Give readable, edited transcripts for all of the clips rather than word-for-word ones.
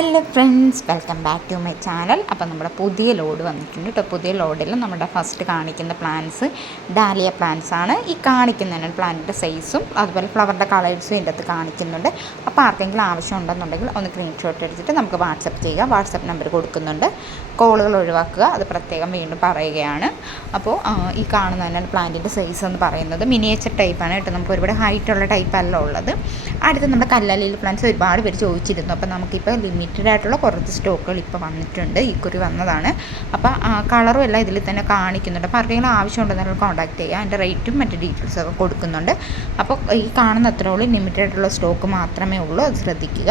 Hello friends, welcome back to my channel. അപ്പോൾ നമ്മുടെ പുതിയ ലോഡ് വന്നിട്ടുണ്ട് കേട്ടോ. പുതിയ ലോഡിൽ നമ്മുടെ ഫസ്റ്റ് കാണിക്കുന്ന പ്ലാന്റ്സ് ഡാലിയ പ്ലാന്റ്സ് ആണ്. ഈ കാണിക്കുന്നതിന് പ്ലാന്റിൻ്റെ സൈസും അതുപോലെ ഫ്ലവറിൻ്റെ കളേഴ്സും ഇതിൻ്റെ അകത്ത് കാണിക്കുന്നുണ്ട്. അപ്പോൾ ആർക്കെങ്കിലും ആവശ്യം ഉണ്ടെന്നുണ്ടെങ്കിൽ ഒന്ന് സ്ക്രീൻഷോട്ട് എടുത്തിട്ട് നമുക്ക് വാട്സപ്പ് ചെയ്യുക. വാട്സപ്പ് നമ്പർ കൊടുക്കുന്നുണ്ട്. കോളുകൾ ഒഴിവാക്കുക, അത് പ്രത്യേകം വീണ്ടും പറയുകയാണ്. അപ്പോൾ ഈ കാണുന്നതിനാണ് പ്ലാന്റിൻ്റെ സൈസ് എന്ന് പറയുന്നത്. മിനിയേച്ചർ ടൈപ്പാണ് കേട്ടോ. നമുക്ക് ഒരുപാട് ഹൈറ്റുള്ള ടൈപ്പല്ല ഉള്ളത്. അടുത്ത് നമ്മുടെ കല്ലാലിയിൽ പ്ലാന്റ്സ് ഒരുപാട് പേര് ചോദിച്ചിരുന്നു. അപ്പോൾ നമുക്കിപ്പോൾ ലിമിറ്റഡ് ആയിട്ടുള്ള കുറച്ച് സ്റ്റോക്കുകൾ ഇപ്പോൾ വന്നിട്ടുണ്ട്. ഈ കുറി വന്നതാണ്. അപ്പോൾ കളറും എല്ലാം ഇതിൽ തന്നെ കാണിക്കുന്നുണ്ട്. അപ്പോൾ ആർക്കെങ്കിലും ആവശ്യമുണ്ടെന്നാൽ കോൺടാക്ട് ചെയ്യുക. അതിൻ്റെ റേറ്റും മറ്റ് ഡീറ്റെയിൽസൊക്കെ കൊടുക്കുന്നുണ്ട്. അപ്പോൾ ഈ കാണുന്ന അത്രയുള്ള ലിമിറ്റഡ് ആയിട്ടുള്ള സ്റ്റോക്ക് മാത്രമേ ഉള്ളൂ, അത് ശ്രദ്ധിക്കുക.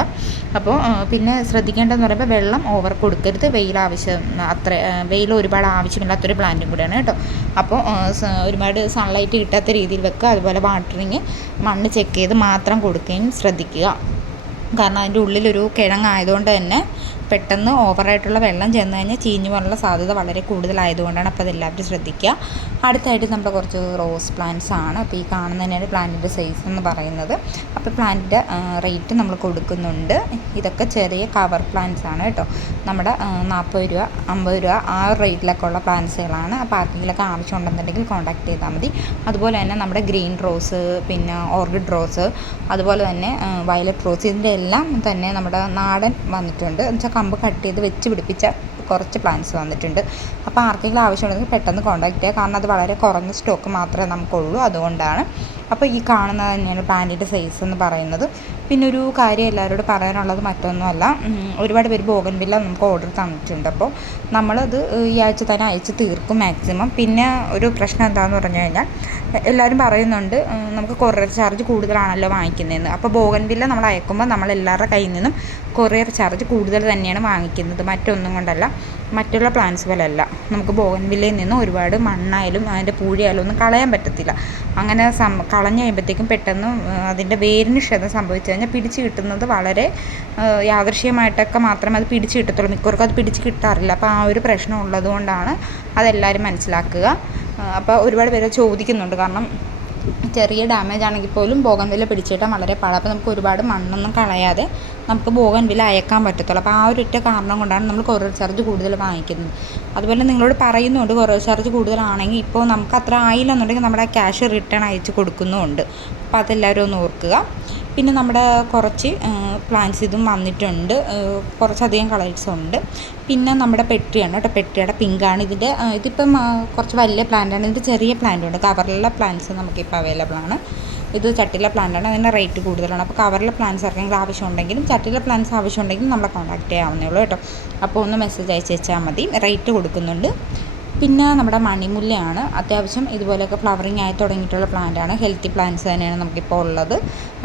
അപ്പോൾ പിന്നെ ശ്രദ്ധിക്കേണ്ടതെന്ന് പറയുമ്പോൾ വെള്ളം ഓവർ കൊടുക്കരുത്. വെയിൽ ഒരുപാട് ആവശ്യമില്ലാത്തൊരു പ്ലാന്റും കൂടെയാണ് കേട്ടോ. അപ്പോൾ ഒരുപാട് സൺലൈറ്റ് കിട്ടാത്ത രീതിയിൽ വെക്കുക. അതുപോലെ വാട്ടറിങ് മണ്ണ് ചെക്ക് ചെയ്ത് മാത്രം കൊടുക്കുകയും ശ്രദ്ധിക്കുക. കാരണം അതിൻ്റെ ഉള്ളിലൊരു കിഴങ്ങായതുകൊണ്ട് തന്നെ പെട്ടെന്ന് ഓവറായിട്ടുള്ള വെള്ളം ചെന്ന് കഴിഞ്ഞാൽ ചീഞ്ഞു പോകാനുള്ള സാധ്യത വളരെ കൂടുതലായതുകൊണ്ടാണ്. അപ്പോൾ അതെല്ലാവരും ശ്രദ്ധിക്കുക. അടുത്തായിട്ട് നമ്മുടെ കുറച്ച് റോസ് പ്ലാന്റ്സ് ആണ്. അപ്പോൾ ഈ കാണുന്നതിനാണ് പ്ലാന്റിൻ്റെ സൈസ് എന്ന് പറയുന്നത്. അപ്പോൾ പ്ലാന്റിൻ്റെ റേറ്റ് നമ്മൾ കൊടുക്കുന്നുണ്ട്. ഇതൊക്കെ ചെറിയ കവർ പ്ലാന്റ്സ് ആണ് കേട്ടോ. നമ്മുടെ 40 രൂപ 50 രൂപ ആ റേറ്റിലൊക്കെ ഉള്ള പ്ലാന്റ്സുകളാണ്. അപ്പോൾ ആർക്കെങ്കിലൊക്കെ ആവശ്യമുണ്ടെന്നുണ്ടെങ്കിൽ കോൺടാക്ട് ചെയ്താൽ മതി. അതുപോലെ തന്നെ നമ്മുടെ ഗ്രീൻ റോസ്, പിന്നെ ഓർക്കിഡ് റോസ്, അതുപോലെ തന്നെ വയലറ്റ് റോസ്, ഇതിൻ്റെ എല്ലാം തന്നെ നമ്മുടെ നാടൻ വന്നിട്ടുണ്ട്. എന്നുവെച്ചാൽ കമ്പ് കട്ട് ചെയ്ത് വെച്ച് പിടിപ്പിച്ച കുറച്ച് പ്ലാന്റ്സ് വന്നിട്ടുണ്ട്. അപ്പോൾ ആർക്കെങ്കിലും ആവശ്യമുണ്ടെങ്കിൽ പെട്ടെന്ന് കോൺടാക്ട് ചെയ്യുക. കാരണം അത് വളരെ കുറഞ്ഞ സ്റ്റോക്ക് മാത്രമേ നമുക്കുള്ളൂ, അതുകൊണ്ടാണ്. അപ്പോൾ ഈ കാണുന്നത് തന്നെയാണ് പ്ലാന്റിൻ്റെ സൈസ് എന്ന് പറയുന്നത്. പിന്നെ ഒരു കാര്യം എല്ലാവരോടും പറയാനുള്ളത് മറ്റൊന്നുമല്ല, ഒരുപാട് പേര് ബോഗൺവില്ല നമുക്ക് ഓർഡർ തന്നിട്ടുണ്ട്. അപ്പോൾ നമ്മളത് ഈ ആഴ്ച തന്നെ അയച്ച് തീർക്കും മാക്സിമം. പിന്നെ ഒരു പ്രശ്നം എന്താണെന്ന് പറഞ്ഞു കഴിഞ്ഞാൽ എല്ലാവരും പറയുന്നുണ്ട് നമുക്ക് കൊറിയർ ചാർജ് കൂടുതലാണല്ലോ വാങ്ങിക്കുന്നതെന്ന്. അപ്പോൾ ബോഗൺവില്ല നമ്മൾ അയക്കുമ്പോൾ നമ്മളെല്ലാവരുടെ കയ്യിൽ നിന്നും കൊറിയർ ചാർജ് കൂടുതൽ തന്നെയാണ് വാങ്ങിക്കുന്നത്. മറ്റൊന്നും കൊണ്ടല്ല, മറ്റുള്ള പ്ലാന്റ്സ് പോലെയല്ല. നമുക്ക് ബോഗൺവില്ലയിൽ നിന്ന് ഒരുപാട് മണ്ണായാലും അതിൻ്റെ പൂഴിയായാലും ഒന്നും കളയാൻ പറ്റത്തില്ല. അങ്ങനെ കളഞ്ഞു കഴിയുമ്പോഴത്തേക്കും പെട്ടെന്ന് അതിൻ്റെ വേരിന് ക്ഷതം സംഭവിച്ചു കഴിഞ്ഞാൽ പിടിച്ച് കിട്ടുന്നത് വളരെ യാദൃശ്യമായിട്ടൊക്കെ മാത്രമേ അത് പിടിച്ച് കിട്ടത്തുള്ളൂ. മിക്കവർക്കും അത് പിടിച്ച് കിട്ടാറില്ല. അപ്പോൾ ആ ഒരു പ്രശ്നം ഉള്ളതുകൊണ്ടാണ്, അതെല്ലാവരും മനസ്സിലാക്കുക. അപ്പോൾ ഒരുപാട് പേര് ചോദിക്കുന്നുണ്ട്. കാരണം ചെറിയ ഡാമേജ് ആണെങ്കിൽ പോലും ബോഗൺവില്ല പിടിച്ചിട്ടാൽ വളരെ പാടാണ്. അപ്പോൾ നമുക്ക് ഒരുപാട് മണ്ണൊന്നും കളയാതെ നമുക്ക് ബോഗൺവില്ല അയക്കാൻ പറ്റത്തുള്ളൂ. അപ്പോൾ ആ ഒരൊറ്റ കാരണം കൊണ്ടാണ് നമ്മൾ കൊറിയർ ചാർജ് കൂടുതൽ വാങ്ങിക്കുന്നത്. അതുപോലെ നിങ്ങളോട് പറയുന്നുണ്ട്, കൊറിയർ ചാർജ് കൂടുതലാണെങ്കിൽ ഇപ്പോൾ നമുക്ക് അത്ര ആയില്ലെന്നുണ്ടെങ്കിൽ നമ്മുടെ ആ ക്യാഷ് റിട്ടേൺ അയച്ച് കൊടുക്കുന്നുമുണ്ട്. അപ്പോൾ അതെല്ലാവരും ഒന്ന് ഓർക്കുക. പിന്നെ നമ്മുടെ കുറച്ച് പ്ലാന്റ്സ് ഇതും വന്നിട്ടുണ്ട്. കുറച്ചധികം കളേഴ്സ് ഉണ്ട്. പിന്നെ നമ്മുടെ പെട്രിയാണ് കേട്ടോ. പെട്രിയുടെ പിങ്കാണ് ഇതിപ്പം കുറച്ച് വലിയ പ്ലാന്റാണ്. ഇതിൻ്റെ ചെറിയ പ്ലാന്റും ഉണ്ട്. കവറിലുള്ള പ്ലാന്റ്സ് നമുക്കിപ്പോൾ അവൈലബിൾ ആണ്. ഇത് ചട്ടിയിലെ പ്ലാന്റാണ്. അതിൻ്റെ റേറ്റ് കൂടുതലാണ്. അപ്പോൾ കവറിലെ പ്ലാന്റ്സ് ആർക്കെങ്കിലും ആവശ്യമുണ്ടെങ്കിലും ചട്ടിയിലെ പ്ലാന്റ്സ് ആവശ്യമുണ്ടെങ്കിലും നമ്മളെ കോൺടാക്ട് ചെയ്യാവുന്നേ ഉള്ളൂ കേട്ടോ. അപ്പോൾ ഒന്ന് മെസ്സേജ് അയച്ച് വെച്ചാൽ മതി. റേറ്റ് കൊടുക്കുന്നുണ്ട്. പിന്നെ നമ്മുടെ മണിമുല്ലയാണ്. അത്യാവശ്യം ഇതുപോലെയൊക്കെ ഫ്ലവറിങ് ആയി തുടങ്ങിയിട്ടുള്ള പ്ലാന്റാണ്. ഹെൽത്തി പ്ലാന്റ്സ് തന്നെയാണ് നമുക്കിപ്പോൾ ഉള്ളത്.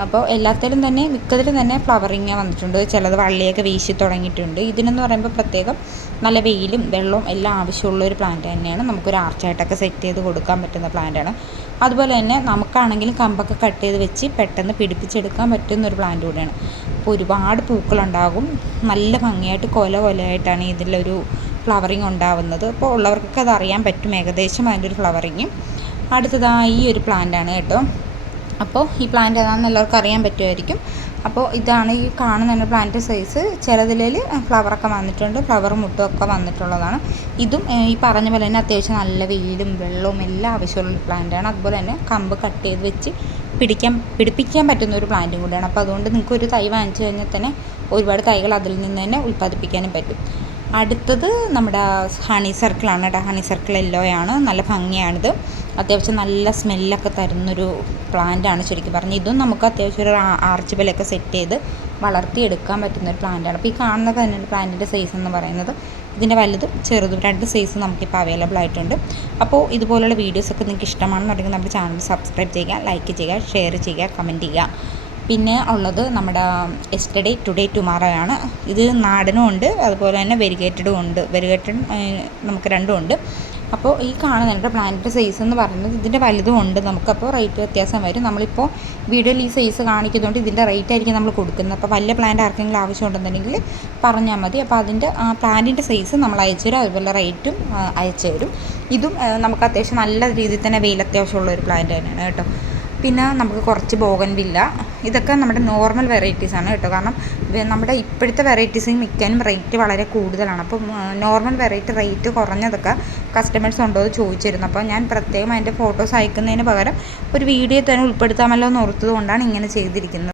അപ്പോൾ എല്ലാത്തിലും തന്നെ മിക്കതിലും തന്നെ ഫ്ലവറിങ് വന്നിട്ടുണ്ട്. ചിലത് വള്ളിയൊക്കെ വീശി തുടങ്ങിയിട്ടുണ്ട്. ഇതിനെന്ന് പറയുമ്പോൾ പ്രത്യേകം നല്ല വെയിലും വെള്ളവും എല്ലാം ആവശ്യമുള്ള ഒരു പ്ലാന്റ് തന്നെയാണ്. നമുക്കൊരു ആർച്ചായിട്ടൊക്കെ സെറ്റ് ചെയ്ത് കൊടുക്കാൻ പറ്റുന്ന പ്ലാന്റാണ്. അതുപോലെ തന്നെ നമുക്കാണെങ്കിലും കമ്പൊക്കെ കട്ട് ചെയ്ത് വെച്ച് പെട്ടെന്ന് പിടിപ്പിച്ചെടുക്കാൻ പറ്റുന്ന ഒരു പ്ലാന്റ് കൂടെയാണ്. അപ്പോൾ ഒരുപാട് പൂക്കളുണ്ടാകും. നല്ല ഭംഗിയായിട്ട് കൊലയായിട്ടാണ് ഇതിലൊരു ഫ്ലവറിങ് ഉണ്ടാവുന്നത്. അപ്പോൾ ഉള്ളവർക്കൊക്കെ അത് അറിയാൻ പറ്റും ഏകദേശം അതിൻ്റെ ഒരു ഫ്ലവറിങ്. അടുത്തതായി ഈ ഒരു പ്ലാന്റാണ് കേട്ടോ. അപ്പോൾ ഈ പ്ലാന്റ് ഏതാണെന്ന് എല്ലാവർക്കും അറിയാൻ പറ്റുമായിരിക്കും. അപ്പോൾ ഇതാണ് ഈ കാണുന്ന പ്ലാന്റ് സൈസ്. ചിലതിൽ ഫ്ലവറൊക്കെ വന്നിട്ടുണ്ട്, ഫ്ലവർ മുട്ടുമൊക്കെ വന്നിട്ടുള്ളതാണ്. ഇതും ഈ പറഞ്ഞ പോലെ തന്നെ അത്യാവശ്യം നല്ല വെയിലും വെള്ളവും എല്ലാം ആവശ്യമുള്ള പ്ലാന്റാണ്. അതുപോലെ തന്നെ കമ്പ് കട്ട് ചെയ്ത് വെച്ച് പിടിപ്പിക്കാൻ പറ്റുന്ന ഒരു പ്ലാന്റും കൂടിയാണ്. അപ്പോൾ അതുകൊണ്ട് നിങ്ങൾക്ക് ഒരു തൈ വാങ്ങിച്ചു കഴിഞ്ഞാൽ തന്നെ ഒരുപാട് തൈകൾ അതിൽ നിന്ന് തന്നെ ഉൽപ്പാദിപ്പിക്കാനും പറ്റും. അടുത്തത് നമ്മുടെ ഹണി സർക്കിളാണ് കേട്ടോ. ഹണി സർക്കിൾ യെല്ലോയാണ്. നല്ല ഭംഗിയാണിത്. അത്യാവശ്യം നല്ല സ്മെല്ലൊക്കെ തരുന്നൊരു പ്ലാന്റാണ് ശരിക്കും പറഞ്ഞാൽ. ഇതും നമുക്ക് അത്യാവശ്യം ഒരു ആർച്ച് പോലെയൊക്കെ സെറ്റ് ചെയ്ത് വളർത്തിയെടുക്കാൻ പറ്റുന്നൊരു പ്ലാന്റാണ്. അപ്പോൾ ഈ കാണുന്നത് തന്നെയാണ് പ്ലാന്റിൻ്റെ സൈസ് എന്ന് പറയുന്നത്. ഇതിൻ്റെ വലുതും ചെറുതും രണ്ട് സൈസ് നമുക്കിപ്പോൾ അവൈലബിൾ ആയിട്ടുണ്ട്. അപ്പോൾ ഇതുപോലുള്ള വീഡിയോസൊക്കെ നിങ്ങൾക്ക് ഇഷ്ടമാണെന്നുണ്ടെങ്കിൽ നമ്മുടെ ചാനൽ സബ്സ്ക്രൈബ് ചെയ്യുക, ലൈക്ക് ചെയ്യുക, ഷെയർ ചെയ്യുക, കമൻറ്റ് ചെയ്യുക. പിന്നെ ഉള്ളത് നമ്മുടെ യെസ്റ്റർഡേ ടുഡേ ടുമാറോ ആണ്. ഇത് നാടനും ഉണ്ട്, അതുപോലെ തന്നെ വെരിഗേറ്റഡും ഉണ്ട്. വെരിഗേറ്റഡ് നമുക്ക് രണ്ടും ഉണ്ട്. അപ്പോൾ ഈ കാണുന്ന പ്ലാന്റിൻ്റെ സൈസ് എന്ന് പറയുന്നത് ഇതിൻ്റെ വലുതും ഉണ്ട്. നമുക്കപ്പോൾ റേറ്റ് വ്യത്യാസം വരും. നമ്മളിപ്പോൾ വീഡിയോയിൽ ഈ സൈസ് കാണിക്കുന്നതുകൊണ്ട് ഇതിൻ്റെ റേറ്റ് ആയിരിക്കും നമ്മൾ കൊടുക്കുന്നത്. അപ്പോൾ വലിയ പ്ലാന്റ് ആർക്കെങ്കിലും ആവശ്യമുണ്ടെന്നുണ്ടെങ്കിൽ പറഞ്ഞാൽ മതി. അപ്പോൾ അതിൻ്റെ പ്ലാന്റിൻ്റെ സൈസ് നമ്മൾ അയച്ചു തരും. അതുപോലെ റേറ്റും അയച്ചു തരും. ഇതും നമുക്ക് അത്യാവശ്യം നല്ല രീതിയിൽ തന്നെ വെയിൽ അത്യാവശ്യമുള്ള ഒരു പ്ലാന്റ് തന്നെയാണ് കേട്ടോ. പിന്നെ നമുക്ക് കുറച്ച് ബോഗൻവില്ല. ഇതൊക്കെ നമ്മുടെ നോർമൽ വെറൈറ്റീസാണ് കേട്ടോ. കാരണം നമ്മുടെ ഇപ്പോഴത്തെ വെറൈറ്റീസിന് മിക്കാനും റേറ്റ് വളരെ കൂടുതലാണ്. അപ്പം നോർമൽ വെറൈറ്റി റേറ്റ് കുറഞ്ഞതൊക്കെ കസ്റ്റമേഴ്സ് ഉണ്ടോ എന്ന് ചോദിച്ചിരുന്നു. അപ്പോൾ ഞാൻ പ്രത്യേകം അതിൻ്റെ ഫോട്ടോസ് അയക്കുന്നതിന് പകരം ഒരു വീഡിയോ തന്നെ ഉൾപ്പെടുത്താമല്ലോ എന്ന് ഓർത്തത് കൊണ്ടാണ് ഇങ്ങനെ ചെയ്തിരിക്കുന്നത്.